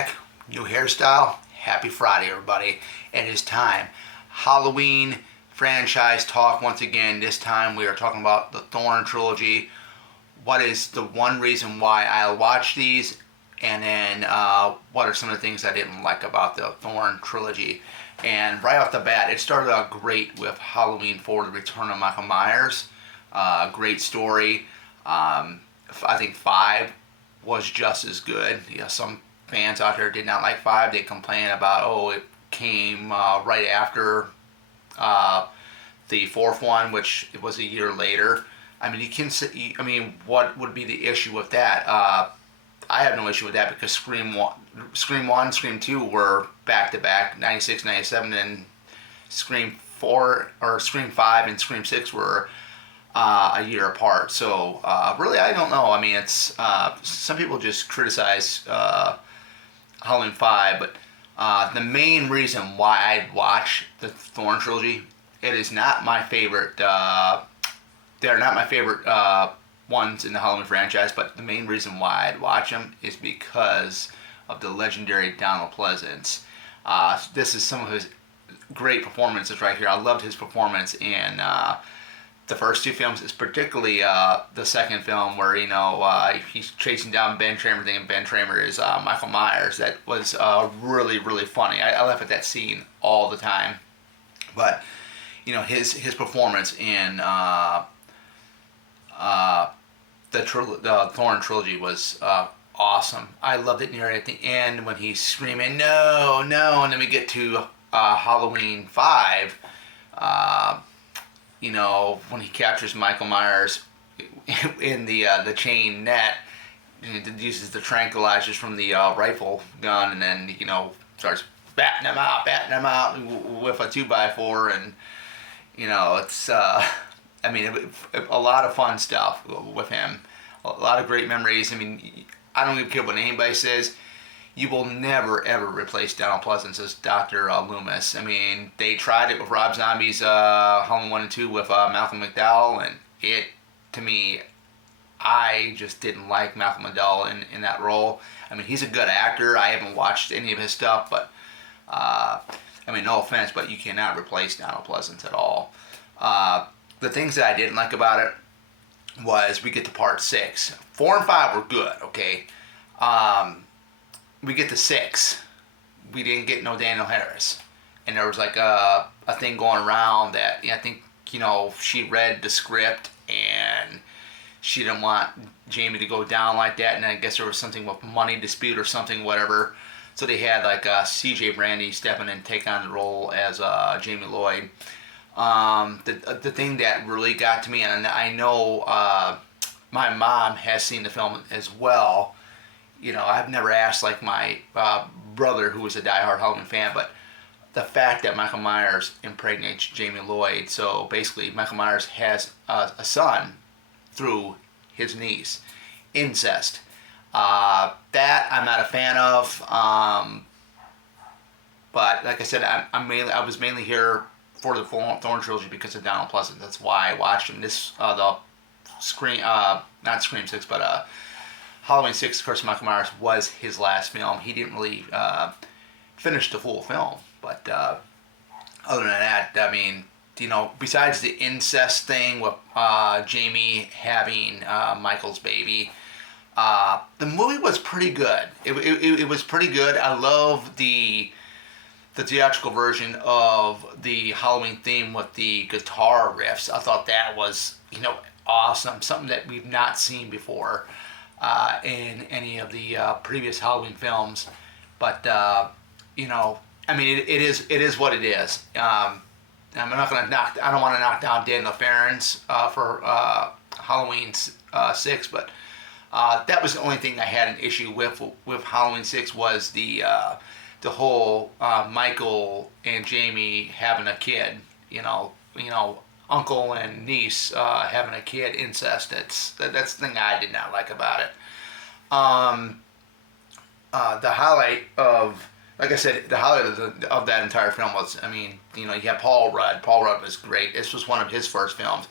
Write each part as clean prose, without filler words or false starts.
back, new hairstyle. Happy Friday, everybody. It is time. Halloween franchise talk once again. This time we are talking about the Thorn trilogy. What is the one reason why I watched these? And then what are some of the things I didn't like about the Thorn trilogy? And right off the bat, it started out great with Halloween 4, The Return of Michael Myers. Great story. I think 5 was just as good. Some fans out there did not like 5. They complain about, it came right after the 4th one, which it was a year later. I mean, what would be the issue with that? I have no issue with that because Scream 1, Scream 2 were back to back, 96, 97, and Scream 4 or Scream 5 and Scream 6 were a year apart. So really, I don't know. I mean, it's some people just criticize Halloween 5, but the main reason why I'd watch the Thorn trilogy, it is not my favorite. They're not my favorite ones in the Halloween franchise, but the main reason why I'd watch them is because of the legendary Donald Pleasence. This is some of his great performances right here. I loved his performance in the first 2 films, is particularly the second film where he's chasing down Ben Tramer, thinking Ben Tramer is Michael Myers. That was really, really funny. I laugh at that scene all the time. But his performance in the Thorn trilogy was awesome. I loved it near at the end when he's screaming no, no, and then we get to Halloween 5. When he captures Michael Myers in the chain net, and uses the tranquilizers from the rifle gun, and then starts batting him out with a 2x4, and it's a lot of fun stuff with him, a lot of great memories. I mean, I don't even care what anybody says. You will never, ever replace Donald Pleasence as Dr. Loomis. I mean, they tried it with Rob Zombie's Halloween 1 and 2 with Malcolm McDowell, and to me, I just didn't like Malcolm McDowell in that role. I mean, he's a good actor. I haven't watched any of his stuff, but, no offense, but you cannot replace Donald Pleasence at all. The things that I didn't like about it was we get to part 6. 4 and 5 were good, okay? We get to 6. We didn't get no Daniel Harris. And there was like a thing going around that I think, she read the script and she didn't want Jamie to go down like that. And I guess there was something with money dispute or something, whatever. So they had like C.J. Brandy step in and take on the role as Jamie Lloyd. The thing that really got to me, and I know my mom has seen the film as well. I've never asked like my brother, who was a diehard Halloween fan, but the fact that Michael Myers impregnates Jamie Lloyd, so basically Michael Myers has a son through his niece, incest. That I'm not a fan of. But like I said, I was mainly here for the Thorn trilogy because of Donald Pleasence. That's why I watched him. This the Scream, not Scream 6, but Halloween 6, Curse of Michael Myers was his last film. He didn't really finish the full film. But other than that, I mean, besides the incest thing with Jamie having Michael's baby, the movie was pretty good. It was pretty good. I love the theatrical version of the Halloween theme with the guitar riffs. I thought that was, awesome. Something that we've not seen before in any of the previous Halloween films. But, it is what it is. I don't want to knock down Daniel Farron's for Halloween 6, but that was the only thing I had an issue with Halloween 6 was the whole Michael and Jamie having a kid, uncle and niece having a kid, incest. That's the thing I did not like about it. The highlight of, like I said, the highlight of that entire film was, you have Paul Rudd. Paul Rudd was great. This was one of his first films.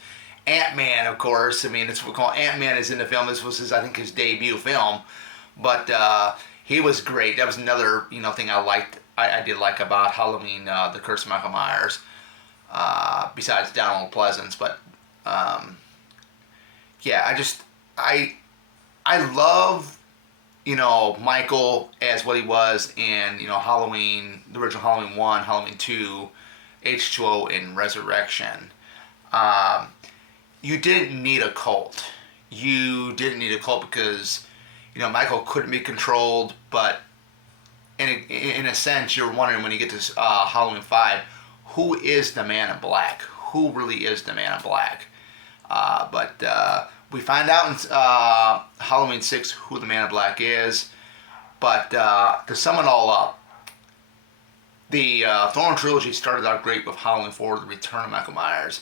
Ant-Man, of course. It's what we call Ant-Man is in the film. This was I think his debut film. But He was great. That was another thing I liked. I did like about Halloween, the Curse of Michael Myers. Besides Donald Pleasance, but yeah, I love Michael as what he was in Halloween, the original Halloween 1, Halloween 2, H2O, and Resurrection. Um, you didn't need a cult. You didn't need a cult because Michael couldn't be controlled, but in a sense, you're wondering when you get to Halloween 5, who is the Man in Black? Who really is the Man in Black? But we find out in Halloween 6 who the Man in Black is. But to sum it all up, the Thorn trilogy started out great with Halloween 4, The Return of Michael Myers.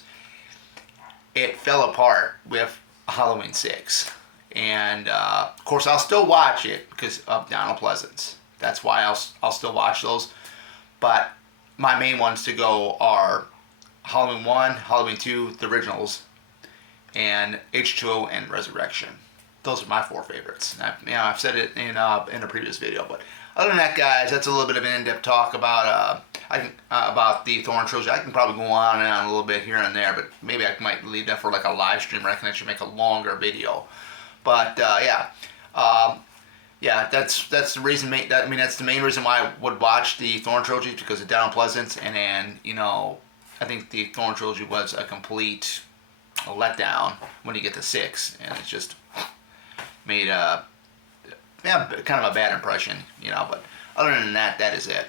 It fell apart with Halloween 6. And of course, I'll still watch it because of Donald Pleasance. That's why I'll still watch those. But my main ones to go are Halloween 1, Halloween 2, the originals, and H2O and Resurrection. Those are my 4 favorites. I've said it in a previous video. But other than that, guys, that's a little bit of an in-depth talk about about the Thorn trilogy. I can probably go on and on a little bit here and there, but maybe I might leave that for like a live stream where I can actually make a longer video. But yeah, that's the reason. That's the main reason why I would watch the Thorn trilogy, because of Donald Pleasance, and then I think the Thorn trilogy was a complete letdown when you get to 6, and it's just made kind of a bad impression, But other than that, that is it.